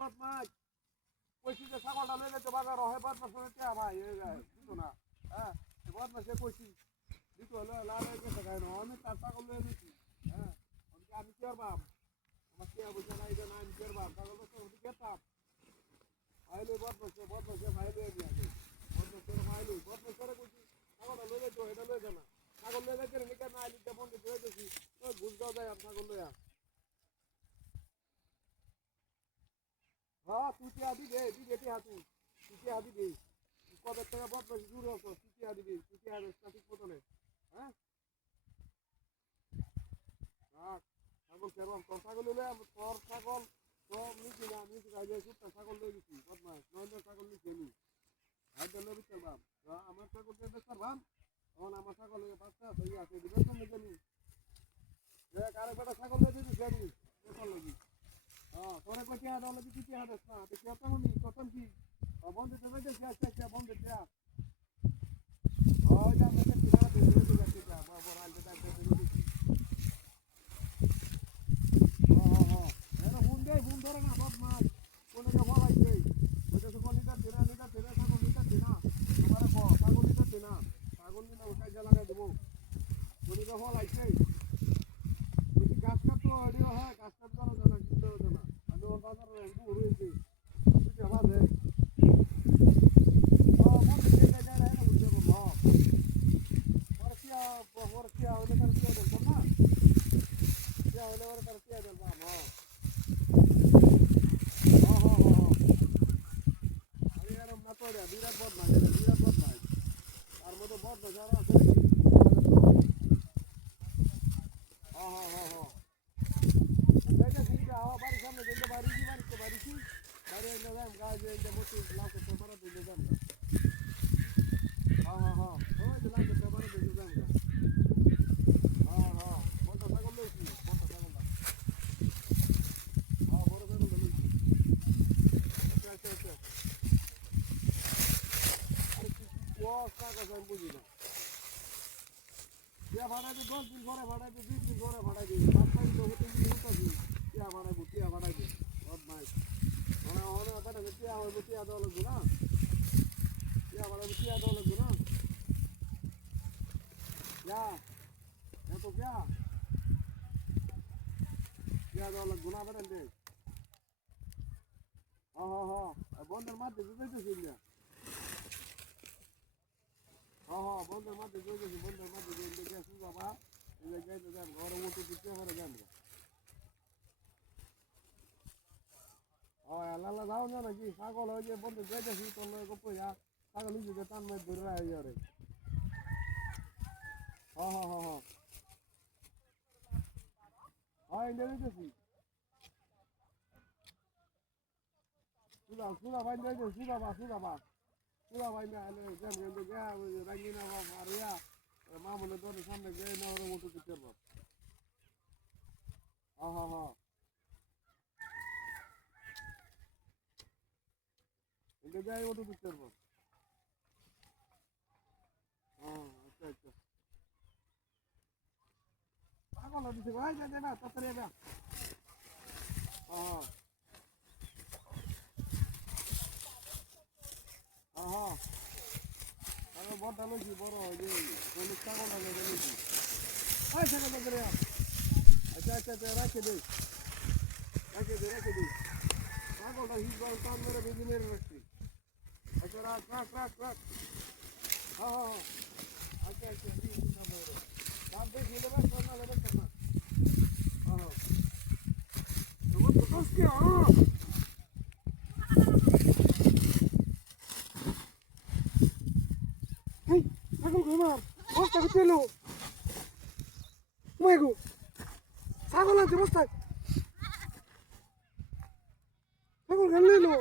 বদমাস কইছি যে ছাগলটা লইলে তো বাজার হয় বদমাস টিয়া ভাই দিত না হ্যাঁ বদমাসে কইছি দিত হলো লাল হয়ে গেছে কেন আমি তার ছাগল লয়ে নিছি হ্যাঁ আমি কি আর বাপ আমার টিয়া বুঝে না এটা না আমি কি আর বাপ ছাগল তো গেতাম ভাইলে বদমাসে ভাইলে দিয়ে বদমাসের কইছি ছাগলটা লইলে তো এটা লইলে না ছাগল লইলে কেন নিকে না লিখে ফোন দিয়ে দিয়েছি ঘুষ দাও যায় ছাগল লইয়া হ্যাঁ তুই টিয়া দিবি টিয়া তুই টিয়া দিবি কবে থেকে বদমাসি শুরু হতো তুই টিয়া দিবি তুই টিয়া ঠিক মতো নেই হ্যাঁ ছাগল কেরম তোর ছাগল হলে তোর ছাগল তো নিচি না নিচি খাইলে সুটটা ছাগল লয়ে গেছি বদমাস নইলে ছাগল নিচে নি হাইতে লবি চলবাম আমার ছাগল কে বেকার ভাম তখন আমার ছাগল বাচ্চা আছে ইয়ে আছে দিবে তো নিচে নি আরেক বেটা ছাগল লয়ে দিবি যাবি বেকার লাগি হ্যাঁ তোরা কই টিয়া দাও লাগি তুই টিয়া দাস না তুই টিয়া তো নি কতন কি বন্ধে দেবে যে টিয়া বন্ধে টিয়া ওই যে আমরা কি না দেবে টিয়া বড় আলতে দেখতে দিবি ফোন ধরে না বদমাস কোন জায়গা বলাইছে ওইটা তো নিটা তেরা ছাগল নিটা তেনা তোমার ছাগল নিটা তেনা ছাগল নিটা ওখানে লাগাই দেবো কোন জায়গা বলাইছে ওই গাছ কাটতো অডিও হ্যাঁ গাছ কাট করা জানা কিন্তু জানা আমি ওর বাজার রয়েছে বুঝতে পারবে মনে থেকে যায় না বুঝতে পারবো ওর কি হলে তার কি দেবো না কি হলে ওর তার কি দেবো বিরাট বদমাস তার মতো বদমাস আর আছে বাড়ির সামনে দেখতে বাড়িছি বাড়ি যাম গাছ মোটি লাভ করতে পারা দিতে যাম ওই যে লাভ করতে পারা দিতে যাম বড় ছাগল লইছি বড় ছাগল লইছি আচ্ছা বুঝি না টিয়া ভাড়াইবে 10 দিন পরে ভাড়াইবে 20 দিন পরে ভাড়াইবে 5 তারিখ তো হতে দিন হতাছি টিয়া ভাড়াইবে বদমাইশ মানে ওরা বাড়াবে টিয়া হইবে টিয়া দেওয়া লাগবে না টিয়া ভাড়াইবে টিয়া দেওয়া লাগবে না এত টিয়া দেওয়া লাগবে না বেড়াইতে বন্ধের মাধ্যমে বুঝাইতেছি না বন্ধের মাঝে বন্ধের মাঝে গেছি বাবা যাইতে যান ঘরে উঠে দিতে ঘরে যান আল্লাহ যাও না নাকি ছাগল হয়ে যে বন্ধু যাইতেছি তোর পয়সা ছাগল নিজেকে টান মাছ ধরে রাখি আরে ইন্ডিয়া দিতেছি সুদা ভাই যাইতেছি সুদা ভাই না রঙিনা মারিয়া মামুনের দোকানের সামনে গিয়ে না ওরা মতো দিতে পারব যাই ওটা দিতে পারব আচ্ছা পাগল দিছে ভাই যা না তাড়াতাড়ি যা বড়টা লইছি বড় যে ছাগলটা লইছি ছাগলটা করে আচ্ছা রাখে দে ছাগলটা হিসবাল টান মেরে বেঁধে মেরে রাখছি আচ্ছা রাখ আচ্ছা রাত দেখি নেবে না নেবে না তোমার তো কষ্ট ছাগল ঘুমার বস্তা ভিতরে এলো ঘুমাই গো ছাগল আছে বস্তায় ছাগল ঘাল এলো